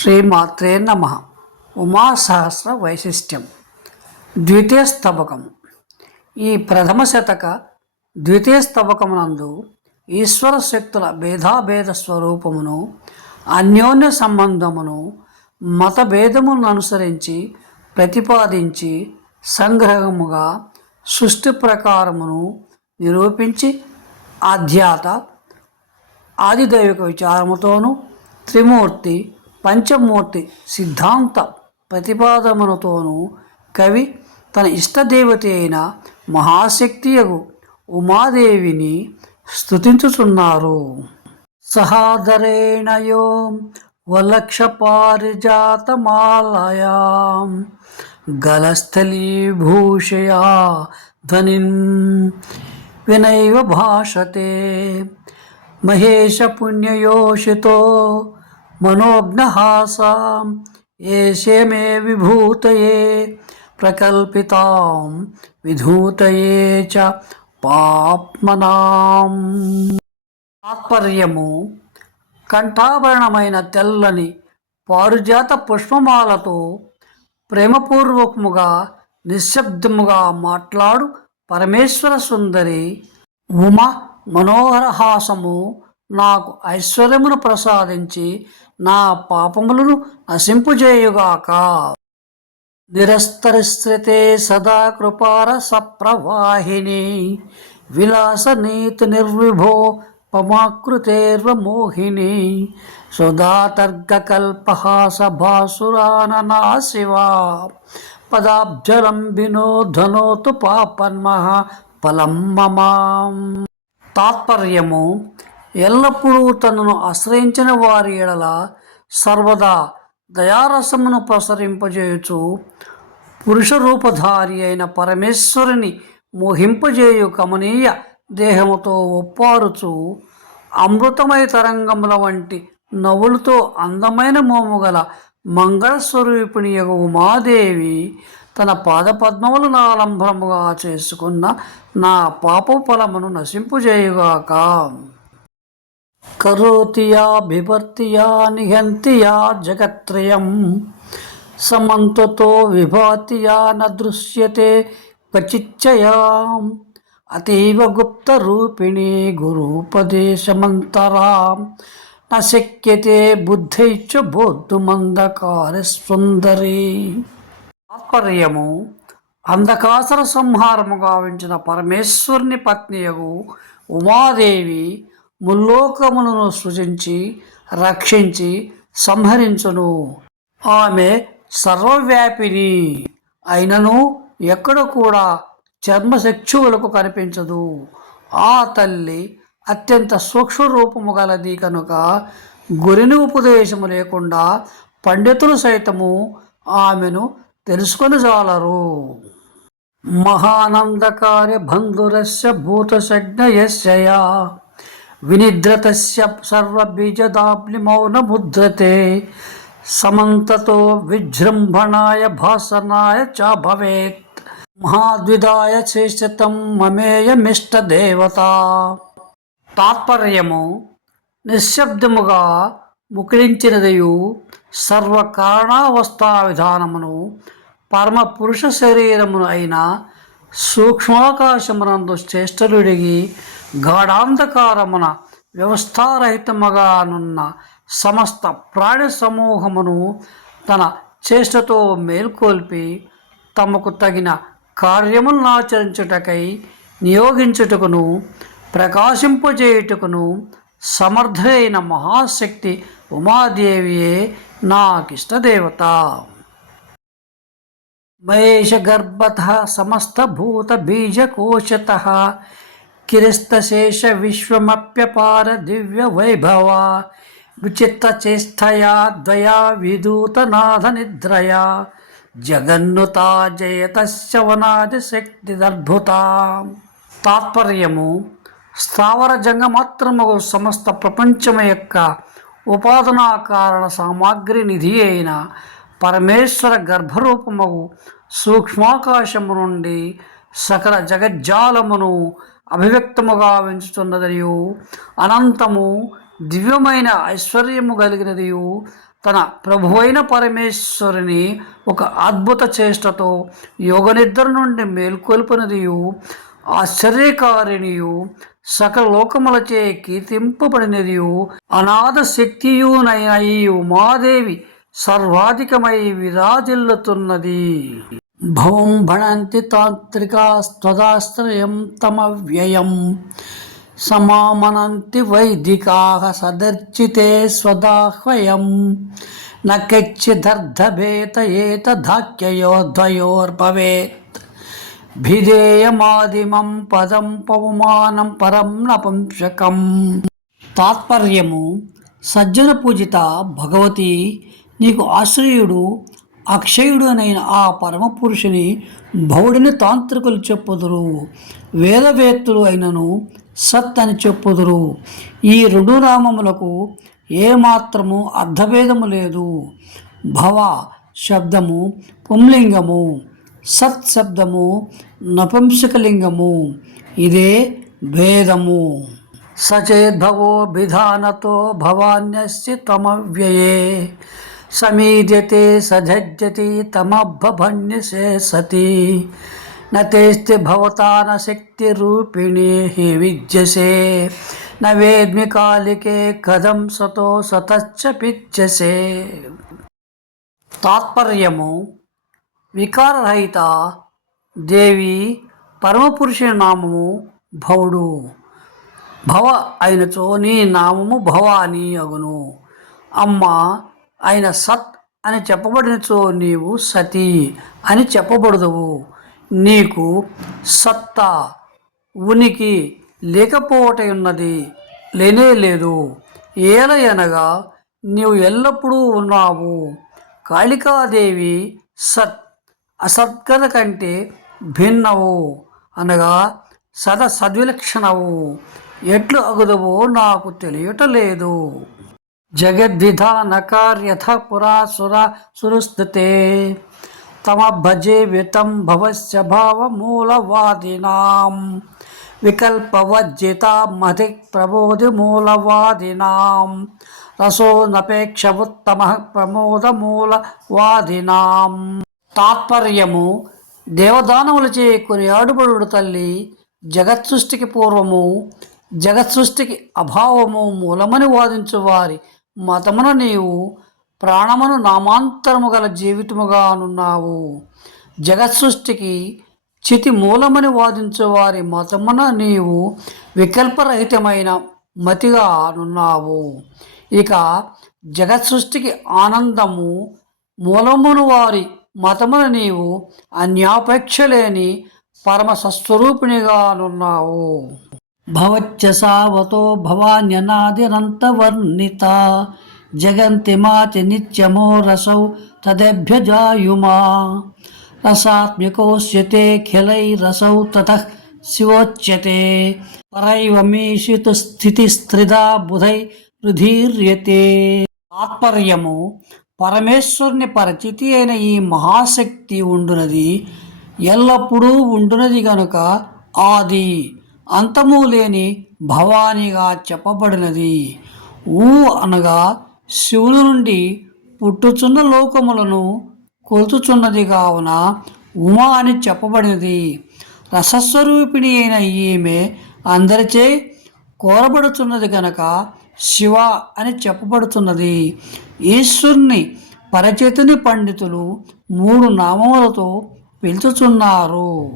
శ్రీమాత్రే నమ. ఉమాసహస్ర వైశిష్ట్యం. ద్వితీయ స్తబకం ఈ ప్రథమ శతక ద్వితీయ స్తబకమునందు ఈశ్వర శక్తుల భేదాభేద స్వరూపమును అన్యోన్య సంబంధమును మతభేదములను అనుసరించి ప్రతిపాదించి సంగ్రహముగా సృష్టి ప్రకారమును నిరూపించి ఆధ్యాత ఆదిదైవిక విచారముతోనూ త్రిమూర్తి పంచమూర్తి సిద్ధాంత ప్రతిపాదనతోనూ కవి తన ఇష్టదేవత అయిన మహాశక్తియగు ఉమాదేవిని స్థుతించుచున్నారు సహాదరేణయో వలక్ష పారిజాతమాలయాం గలస్థలీభూషయా ధ్వనిన్ వినైవ భాషతే. మహేష పుణ్యయోషితో మనోజ్ఞహాసాం ఏషే మే విభూతయే ప్రకల్పితాం విధూతయే చ పాప్మనాం తాత్పర్యము కంఠాభరణమైన తెల్లని పారుజాత పుష్పమాలతో ప్రేమపూర్వకముగా నిశ్శబ్దముగా మాట్లాడు పరమేశ్వర సుందరి ఉమ మనోహరహాసము నాకు ఐశ్వర్యమును ప్రసాదించి నా పాపములను నశింపుజేయుగాక. నిరస్తరిస్తే సదా కృపార సప్రవాహిని విలాస నీతి నిర్విభో పమాకృతేర్వ మోహిని సుధాతర్గకల్పహాస భాసురాననా శివా. పదాబ్జలంబినో ధనోతు పాపన్మః ఫలం మమాం తాత్పర్యము ఎల్లప్పుడూ తనను ఆశ్రయించిన వారి ఎడల సర్వదా దయారసమును ప్రసరింపజేయుచు పురుష రూపధారి అయిన పరమేశ్వరుని మోహింపజేయు కమనీయ దేహముతో ఒప్పారుచు అమృతమయ తరంగముల వంటి నవ్వులతో అందమైన మోము గల మంగళస్వరూపిణి యొక్క ఉమాదేవి తన పాదపద్మములు నాలంబరముగా చేసుకున్న నా పాప ఫలమును నశింపుజేయుగాక. కరోతి యా బిభర్తి యా నిహంతి యా జగత్రయం. సమంతతో విభాతి యా న దృశ్యతే క్వచిచ్చయా అతీవ గుప్త రూపిణి గురూపదేశమంతరా. నశక్యతే శక్యతే బుద్ధైచ్చ బోద్ధుమందకార సుందరి తాత్పర్యము అంధకాసర సంహారము గావించిన పరమేశ్వరుని పత్నియగు ఉమాదేవి ముల్లోకములను సృజించి రక్షించి సంహరించును. ఆమె సర్వవ్యాపిని అయినను ఎక్కడ కూడా చర్మశక్షువులకు కనిపించదు. ఆ తల్లి అత్యంత సూక్ష్మ రూపము గలది కనుక గురిని ఉపదేశము లేకుండా పండితులు సైతము ఆమెను తెలుసుకొని జాలరు. మహానందకార్య బంధురస్య భూతసజ్ఞయస్యయా వినిద్రతస్య సర్వబీజదాబ్లి మౌనముద్రతే సమంతతో విజృంభణాయ భాసనాయ చ భవేత్ మహాద్విదాయ చేష్టతం మమేయమిష్టదేవత తాత్పర్యము నిశ్శబ్దముగా ముకులించినదయు సర్వకారణావస్థా విధానమును పరమ పురుష శరీరమును అయిన సూక్ష్మాకాశమునందు శ్రేష్ఠలుడిగి గాఢాంధకారమున వ్యవస్థారహితముగానున్న సమస్త ప్రాణి సమూహమును తన చేష్టతో మేల్కొల్పి తమకు తగిన కార్యములను ఆచరించుటకై నియోగించుటకును ప్రకాశింపజేయుటకును సమర్థైన మహాశక్తి ఉమాదేవియే నాకిష్టదేవత. మహేషగర్భత సమస్తభూత బీజకోశత కిరిస్తశేష విశ్వమప్యపార దివ్య వైభవ విచిత్రచేష్టయా ద్వయా విదూతనాథ నిద్రయా జగన్నుతా జయతశవనాది శక్తిదద్భుత తాత్పర్యము స్థావర జంగమాత్రము సమస్త ప్రపంచము యొక్క ఉపాదనా కారణ సామాగ్రి నిధి అయిన పరమేశ్వర గర్భరూపము సూక్ష్మాకాశము నుండి సకల జగజ్జాలమును అభివ్యక్తముగా వెంచుతున్నదనియు అనంతము దివ్యమైన ఐశ్వర్యము కలిగినదియు. తన ప్రభువైన పరమేశ్వరుని ఒక అద్భుత చేష్టతో యోగనిద్ర నుండి మేల్కొల్పినదియు. ఆశ్చర్యకారిణియు సకల లోకములచే కీర్తింపబడినదియు. అనాథ శక్తియునైన ఈ ఉమాదేవి సర్వాధికమై విరాజిల్లుతున్నది. భవం భణంతి తాంత్రికాస్త్వదాశ్రయం తమ వ్యయం సమామనంతి వైదికా సదర్చితే స్వదాహ్వయం. నకెచ్చిదర్ధభేత ఏతధాక్యయోద్వయోర్భవేత్ భిధేయమాదిమం పదం పవమానం పరం నపుంసకం తాత్పర్యము సజ్జన పూజిత భగవతి నీకు ఆశ్రయుడు అక్షయుడునైన ఆ పరమ పురుషుని భౌడిని తాంత్రికులు చెప్పుదురు వేదవేత్తులు అయినను సత్ అని చెప్పుదురు. ఈ రెండు నామములకు ఏమాత్రము అర్ధభేదము లేదు. భవ శబ్దము పుంలింగము సత్ శబ్దము నపుంసకలింగము. ఇదే భేదము. సచేద్భవో విధానతో భవాన్యస్య తమవ్యయే. సమీజతే సజజ్జతి తమభభన్యసే సతి నేస్తి భవతాన శక్తి రూపిణి హి విద్యసే నేద్మి కాలికే కథం సతో సతచ్చ పిచ్చసే తాత్పర్యము వికారరహిత దేవి పరమపురుషుని నామము భవుడు భవ అయినచో నీ నామము భవాని అగును। అమ్మ ఆయన సత్ అని చెప్పబడినచో నీవు సతీ అని చెప్పబడదువు. నీకు సత్తా ఉనికి లేకపోవటయున్నది లేనే లేదు. ఏలయనగా నీవు ఎల్లప్పుడూ ఉన్నావు. కాళికాదేవి సత్ అసద్గత కంటే భిన్నవు. అనగా సద సద్విలక్షణవు. ఎట్లు అగుదవో నాకు తెలియటలేదు. జగద్విధానకార్యథ పురాసుర సురుస్థితే తమ భజే వితం భవస్య భావమూలవాదినాం వికల్పవజ్జిత మధి ప్రబోధి మూలవాదినాం రసోనపేక్ష ఉత్తమ ప్రమోదమూలవాదినాం తాత్పర్యము దేవదానములచే కొని ఆడుబడు తల్లి జగత్ సృష్టికి పూర్వము జగత్ సృష్టికి అభావము మూలమని వాదించువారి మతమున నీవు ప్రాణమును నామాంతరము గల జీవితముగానున్నావు. జగత్ చితి మూలమని వాదించు వారి మతమున నీవు వికల్పరహితమైన మతిగా నున్నావు ఇక జగత్ సృష్టికి ఆనందము మూలమును వారి మతమున నీవు అన్యాపేక్ష లేని పరమ సస్వరూపిణిగానున్నావు భవచ్చసావతో భవాన్యనాదిరంతవర్ణిత జగంతి మాతి నిత్యమో రసౌ తదభ్యజాయుమా. రసాత్మికోస్యతే ఖిలైరసౌ తతః శివోచ్యతే. పరైవమీషితు స్థితిస్త్రిదా బుధై రుధీర్యతే. తాత్పర్యము పరమేశ్వరుని పరిచితి అయిన ఈ మహాశక్తి ఉండునది ఎల్లప్పుడూ ఉండునది గనుక ఆది. అంతము లేని భవానిగా చెప్పబడినది. ఊ అనగా శివుని నుండి పుట్టుచున్న లోకములను కొలుచుచున్నది కావున ఉమా అని చెప్పబడినది. రసస్వరూపిణి అయిన ఈమె అందరిచే కోరబడుచున్నది గనక శివ అని చెప్పబడుతున్నది ఈశ్వరుని పరచేతుని పండితులు మూడు నామములతో పిలుచుచున్నారు.